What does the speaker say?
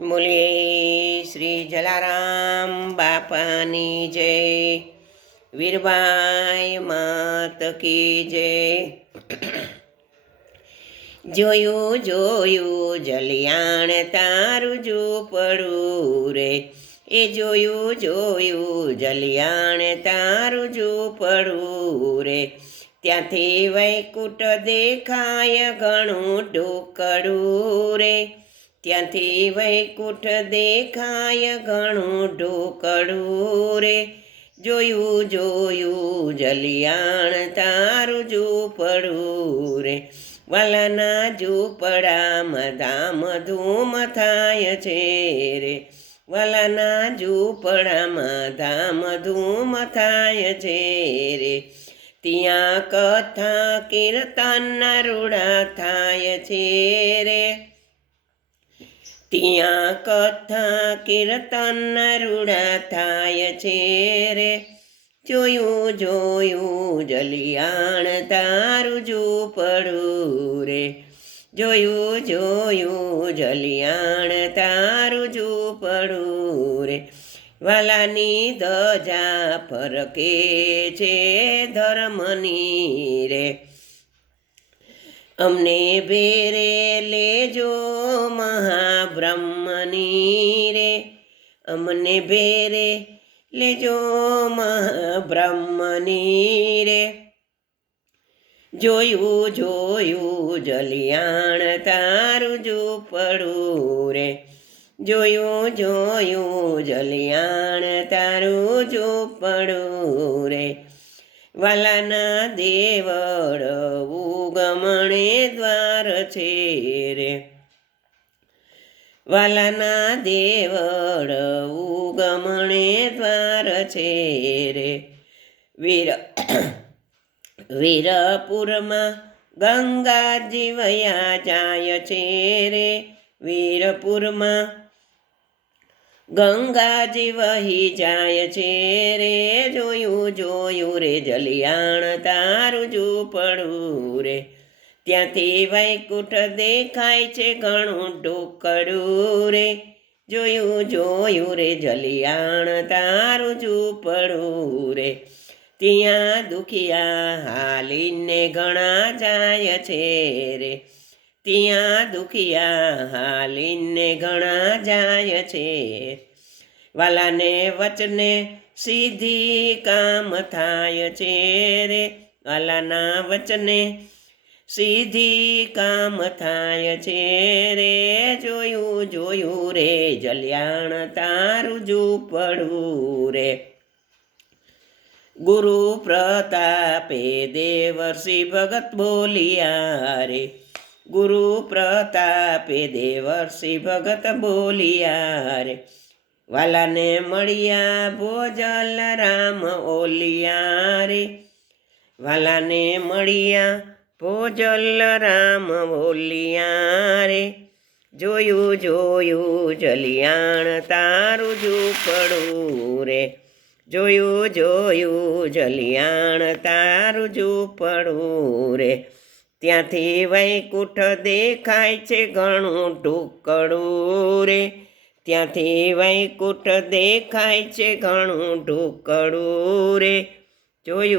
બોલીએ શ્રી જલારામ બાપાની જય. વીરબાઈ માત કી જય. જોયું જોયું, જલિયાણ તારું પડું રે. એ જોયું જોયું, જલિયાણ તારું પડું રે. ત્યાંથી વૈકુટ દેખાય ઘણું ઢોકડું રે. ત્યાંથી વૈકુંઠ દેખાય ઘણું ઢોકડું રે. જોયું જોયું, જલિયાણ તારું ઝૂંપડું રે. વાલાના ઝૂંપડામાં ધામ ધૂમ થાય છે રે. વાલાના ઝૂંપડામાં ધામ ધૂમ થાય છે રે. ત્યાં કથા, કીર્તન રૂડા થાય છે રે. ત્યાં કથા કીર્તન રૂડા થાય છે રે. જોયું જોયું, જલિયાણ તારું પડું રે. જોયું જોયું, જલિયાણ તારું પડું રે. વાલાની ધજા ફરકે છે ધર્મની રે. અમને ભેરે અમને ભેરે, લેજો મહાબ્રહ્મની રે જોયું જોયું, જલિયાણ તારું ઝૂંપડું રે. જોયું જોયું, જલિયાણ તારું ઝૂંપડું રે. વાલાના દેવળ ઉગમણે દ્વાર છે રે. વાલાના દેવળ ઉગમણે દ્વાર છે રે. વીર વીરપુરમાં ગંગાજી વયા જાય છે રે. વીરપુરમાં ગંગાજી વહી જાય છે રે. જોયું જોયું રે, જલિયાણ તારું જો પડવું રે. ત્યાંથી વૈકુંઠ દેખાય છે ઘણું ઢોકડું રે. જોયું જોયું રે જલિયાણ તારું ઝૂંપડું રે. ત્યાં દુખિયા હાલીને ઘણા જાય છે રે. ત્યાં દુખિયા હાલીને ઘણા જાય છે. વાલાને, વચને સીધી કામ થાય છે રે. વાલાના વચને સીધી કામ થાય છે રે, જોયું જોયું રે, જલ્યાણ તારું પડવું રે. ગુરુ પ્રતાપે દેવર્ષિ ભગત બોલિયા રે. ગુરુ પ્રતાપે દેવર્ષિ ભગત બોલિયા રે. વાલાને મળ્યા ભોજલ રામ ઓલિયા રે. વાલાને મળ્યા ભોજલ રામ બોલિયા રે જોયું જોયું જલિયાણ તારું ઝૂંપડું રે. જોયું જોયું જલિયાણ તારું ઝૂંપડું રે. ત્યાંથી વૈકુંઠ દેખાય છે ઘણું ઢુકડું રે. ત્યાંથી વૈકુંઠ દેખાય છે ઘણું ઢુકડું રે. જોયું